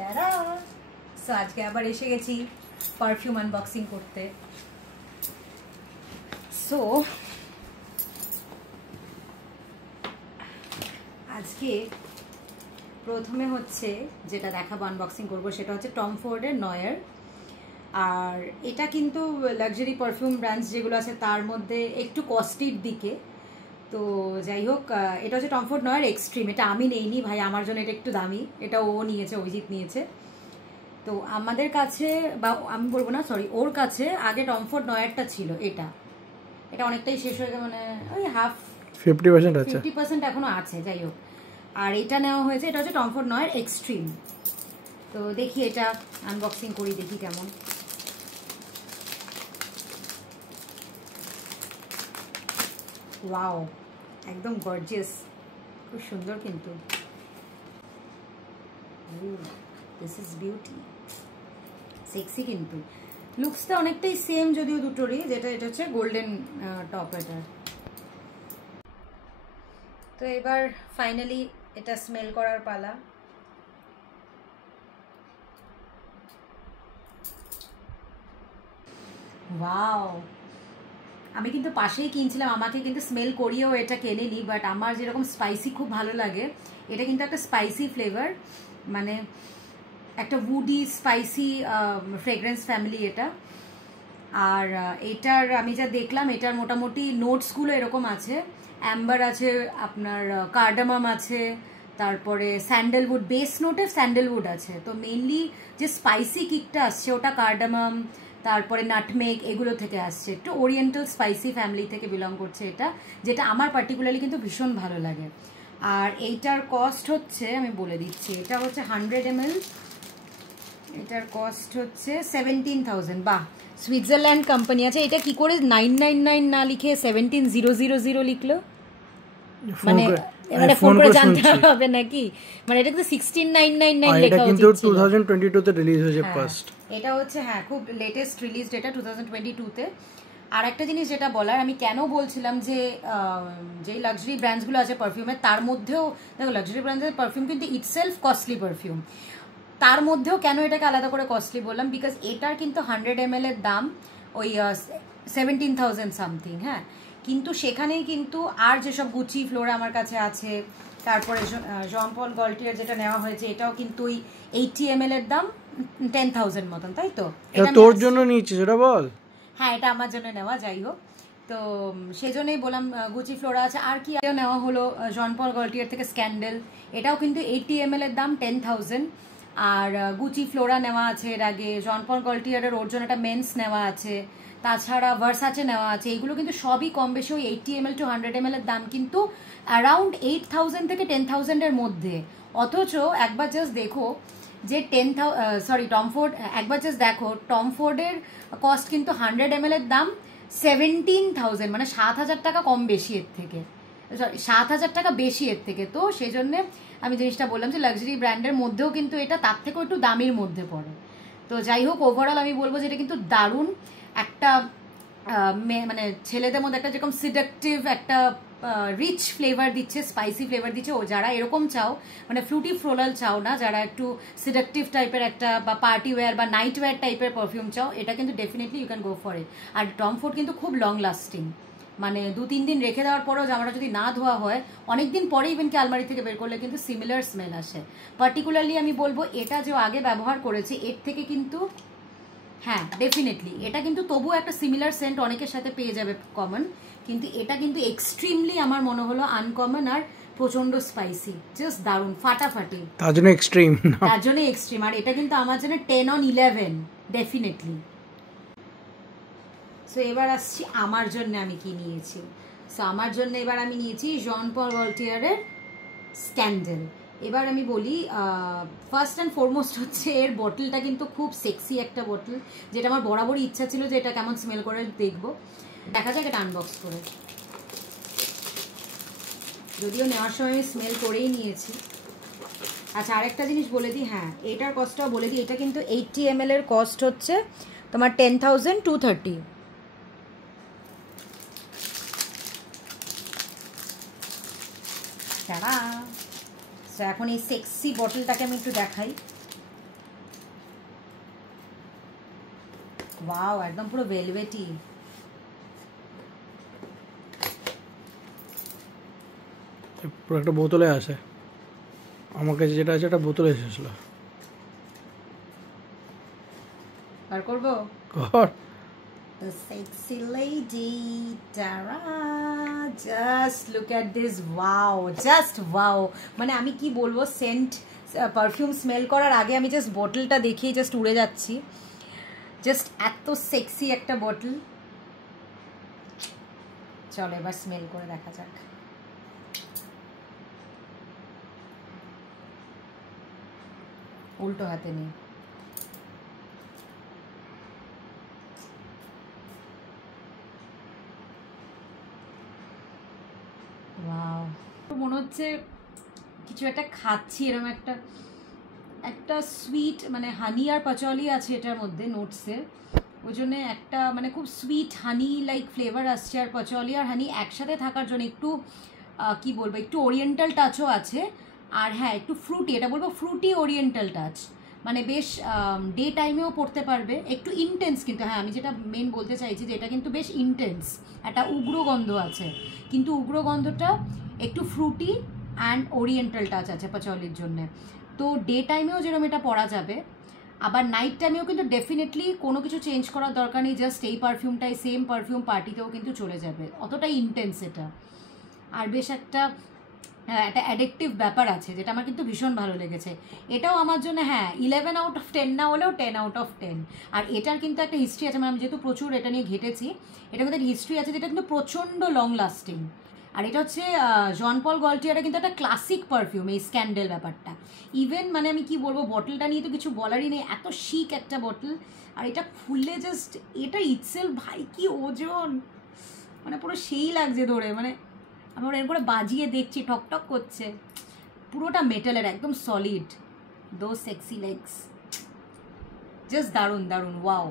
তারা সো আজকে আবার এসে গেছি পারফিউম আনবক্সিং করতে। সো আজকে প্রথমে হচ্ছে যেটা দেখাবো আনবক্সিং করবো সেটা হচ্ছে টম ফোর্ডের নয়ার। আর এটা কিন্তু লাক্সারি পারফিউম ব্র্যান্ডস যেগুলো আছে তার মধ্যে একটু কস্টলির দিকে। তো যাই হোক, এটা হচ্ছে টম ফোর্ড নয়ার এক্সট্রিম। এটা আমি নেইনি ভাই, আমার জন্য এটা একটু দামি, এটা ও নিয়েছে, অভিজিৎ নিয়েছে। তো আমাদের কাছে, বা আমি বলবো না, সরি, ওর কাছে আগে টম ফোর্ড নয়ারটা ছিল। এটা এটা অনেকটাই শেষ হয়ে গেছে, মানে ওই 50% এখনো আছে। যাই হোক, আর এটা নেওয়া হয়েছে, এটা হচ্ছে টম ফোর্ড নয়ার এক্সট্রিম। তো দেখি এটা আনবক্সিং করি, দেখি কেমন। ওয়াও, একদম গর্জিয়াস, খুব সুন্দর কিন্তু। দিস ইজ বিউটি, সেক্সি কিন্তু। লুকসটা অনেকটাই সেম যদিও দুটোরই, যেটা এটা হচ্ছে গোল্ডেন টপ এটা। তো এবার ফাইনালি এটা স্মেল করার পালা। ওয়াও, আমি কিন্তু পাশেই কিনছিলাম, আমাকে কিন্তু স্মেল করিয়েও এটা কেনেনি, বাট আমার যেরকম স্পাইসি খুব ভালো লাগে, এটা কিন্তু একটা স্পাইসি ফ্লেভার, মানে একটা উডি স্পাইসি ফ্রেগ্রেন্স ফ্যামিলি এটা। আর এটার আমি যা দেখলাম, এটার মোটামুটি নোটসগুলো এরকম আছে। অ্যাম্বার আছে, আপনার কার্ডামাম আছে, তারপরে স্যান্ডেলউড, বেস নোটে স্যান্ডেলউড আছে। তো মেইনলি যে স্পাইসি কিকটা আসছে ওটা কার্ডামাম, তারপরে নাটমেগ, এগুলো থেকে আসছে। একটু ওরিয়েন্টাল স্পাইসি ফ্যামিলি থেকে বিলং করছে এটা, যেটা আমার পার্টিকুলারলি কিন্তু ভীষণ ভালো লাগে। আর এইটার কস্ট হচ্ছে, আমি বলে দিচ্ছি, এটা হচ্ছে 100 ml, এটার কস্ট হচ্ছে 17,000। বাহ, সুইজারল্যান্ড কোম্পানি আছে। এটা কি করে 999 না লিখে 17,000 লিখলো? মানে ফোন করে জানতে হবে নাকি? মানে এটা কিন্তু 16,999 লেখা উচিত ছিল। এটা কিন্তু 2022 তে রিলিজ হয়েছে ফার্স্ট। এটা হচ্ছে, হ্যাঁ, খুব লেটেস্ট রিলিজড এটা 2022 তে। আর একটা জিনিস যেটা বলার, আমি কেন বলছিলাম যে যেই লাক্সারি ব্র্যান্ডসগুলো আছে পারফিউমের, তার মধ্যেও দেখো লাক্সারি ব্র্যান্ডের পারফিউম কিন্তু ইটসেলফ কস্টলি পারফিউম, তার মধ্যেও কেন এটাকে আলাদা করে কস্টলি বললাম, বিকজ এটার কিন্তু 100 ml এর দাম ওই 17,000 সামথিং। হ্যাঁ, কিন্তু সেখানেই কিন্তু আর যেসব গুচি ফ্লোরা আমার কাছে আছে, তারপরে জন পল গল্টিয়ার যেটা নেওয়া হয়েছে, এটাও কিন্তু ওই 80 ml এর দাম 10,000 মতন, তাই তো? এটা তোর জন্য নিয়েছি সেটা বল। হ্যাঁ, এটা আমার জন্য নেওয়া। যাই হোক, তো সেজন্যই বললাম গুচি ফ্লোরা আছে। আর কি নেওয়া হলো, জন পল গল্টিয়ার থেকে স্ক্যান্ডেল, এটাও কিন্তু 80 ml এর দাম 10,000। আর গুচি ফ্লোরা নেওয়া আছে এর আগে, জন পল গল্টিয়ারের ওর জন্য একটা মেন্স নেওয়া আছে, তাছাড়া ভার্সাচে নেওয়া আছে। এগুলো কিন্তু সবই কম বেশি ওই 80 ml to 100 ml এর দাম কিন্তু অ্যারাউন্ড 8,000 থেকে 10,000 এর মধ্যে। অথচ একবার জাস্ট দেখো যে টম ফোর্ড, একবার জাস্ট দেখো টম ফোর্ডের কস্ট কিন্তু 100 ml এর দাম 17,000, মানে 7,000 টাকা কম বেশি এর থেকে, 7,000 টাকা বেশি এর থেকে। তো সেই জন্যে আমি জিনিসটা বললাম যে লাক্সারি ব্র্যান্ডের মধ্যেও কিন্তু এটা তার থেকেও একটু দামির মধ্যে পড়ে। তো যাই হোক, ওভারঅল আমি বলবো যে এটা কিন্তু দারুণ একটা, মানে ছেলেদের মধ্যে একটা যেরকম সিডাকটিভ একটা রিচ ফ্লেভার দিচ্ছে, স্পাইসি ফ্লেভার দিচ্ছে। ও যারা এরকম চাও, মানে ফ্রুটি ফ্লোরাল চাও না, যারা একটু সিডাকটিভ টাইপের একটা, বা পার্টি ওয়্যার বা নাইট ওয়্যার টাইপের পারফিউম চাও, এটা কিন্তু definitely you can go for it. আর টম ফোর্ড কিন্তু খুব লং লাস্টিং, মানে 2-3 দিন রেখে দেওয়ার পরেও জামাটা যদি না ধোয়া হয়, অনেক দিন পরে ইভেন কি আলমারি থেকে বের করলে কিন্তু সিমিলার স্মেল আসে। পার্টিকুলারলি আমি বলবো এটা যে আগে ব্যবহার করেছে এর থেকে কিন্তু, হ্যাঁ ডেফিনেটলি এটা কিন্তু তবুও একটা সিমিলার সেন্ট অনেকের সাথে পেয়ে যাবে কমন, কিন্তু এটা কিন্তু এক্সট্রিমলি আমার মনে হলো আনকমন আর প্রচন্ড স্পাইসি, জাস্ট দারুণ, ফাটাফাটি, তার জন্য এক্সট্রিম। আর এটা কিন্তু আমার জন্য 10 on 11 ডেফিনেটলি। সো এবার আসছি আমার জন্য আমি কি নিয়েছি। সো আমার জন্য এবার আমি নিয়েছি জন পল গল্টিয়ারের স্ক্যান্ডেল। এবার আমি বলি, ফার্স্ট অ্যান্ড ফরমোস্ট হচ্ছে এর বটলটা কিন্তু খুব সেক্সি একটা বটল, যেটা আমার বরাবরই ইচ্ছা ছিল যে এটা কেমন স্মেল করে দেখবো। দেখা যাক এটা আনবক্স করে, যদিও নেওয়ার সময় আমি স্মেল করেই নিয়েছি। আচ্ছা, আরেকটা জিনিস বলে দিই, হ্যাঁ এটার কস্টটাও বলে দিই। এটা কিন্তু 80 ml এর কস্ট হচ্ছে তোমার 10,230। এখন এই সেক্সি বটলটাকে আমি একটু দেখাই। ওয়াও, একদম পুরো ভেলভেটি। পুরো একটা বোতলে আসে, আমার কাছে যেটা আছে এটা বোতলে এসেছিল। আর করবো কর। The sexy lady, Tara, just look at this, wow, just wow, মানে আমি কি বলবো, সেন্ট পারফিউম স্মেল করার আগে আমি জাস্ট বটলটা দেখেই জাস্ট উড়ে যাচ্ছি। জাস্ট এত সেক্সি একটা বটল। চলো এবার স্মেল করে দেখা যাক। উল্টো হাতে নেই। ওয়াও, মনে হচ্ছে কিছু একটা খাচ্ছি, এরকম একটা একটা সুইট, মানে হানি আর পাচলি আছে এটার মধ্যে নোটসের, ওই জন্য একটা মানে খুব সুইট হানি লাইক ফ্লেভার আসছে। আর পাচলি আর হানি একসাথে থাকার জন্য একটু কি বলবো, একটু ওরিয়েন্টাল টাচও আছে। আর হ্যাঁ, একটু ফ্রুটি, এটা বলবো ফ্রুটি ওরিয়েন্টাল টাচ, মানে বেশ ডে টাইমেও পড়তে পারবে। একটু ইন্টেন্স কিন্তু, হ্যাঁ আমি যেটা মেন বলতে চাইছি যে এটা কিন্তু বেশ ইন্টেন্স, একটা উগ্র গন্ধ আছে, কিন্তু উগ্র গন্ধটা একটু ফ্রুটি অ্যান্ড ওরিয়েন্টাল টাচ আছে পাচলির জন্যে। তো ডে টাইমেও যেরকম এটা পরা যাবে, আবার নাইট টাইমেও কিন্তু ডেফিনেটলি কোনো কিছু চেঞ্জ করার দরকার নেই, জাস্ট এই পারফিউমটাই সেম পারফিউম পার্টিতেও কিন্তু চলে যাবে, অতটাই ইন্টেন্স এটা। আর বেশ একটা অ্যাডিকটিভ ব্যাপার আছে, যেটা আমার কিন্তু ভীষণ ভালো লেগেছে। এটাও আমার জন্য হ্যাঁ 11 আউট অফ 10 না হলেও 10 আউট অফ 10। আর এটার কিন্তু একটা হিস্ট্রি আছে, মানে আমি যেহেতু প্রচুর এটা নিয়ে ঘেটেছি, এটা কিন্তু একটা হিস্ট্রি আছে যেটা কিন্তু প্রচণ্ড লং লাস্টিং। আর এটা হচ্ছে জন পল গল্টিয়ারের কিন্তু একটা ক্লাসিক পারফিউম, এই স্ক্যান্ডেল ব্যাপারটা। ইভেন মানে আমি কি বলবো, বটলটা নিয়ে তো কিছু বলারই নেই, এত শিক একটা বটল। আর এটা খুললে জাস্ট এটা ইটসেলফ, ভাই কি ওজন, মানে পুরো সেই লাগছে ধরে, মানে আমি ওরা এর করে বাজিয়ে দেখছি, টকটক করছে, পুরোটা মেটালের, একদম সলিড। দো সেক্সি লেগস, জাস্ট দারুণ দারুণ, ওয়াও।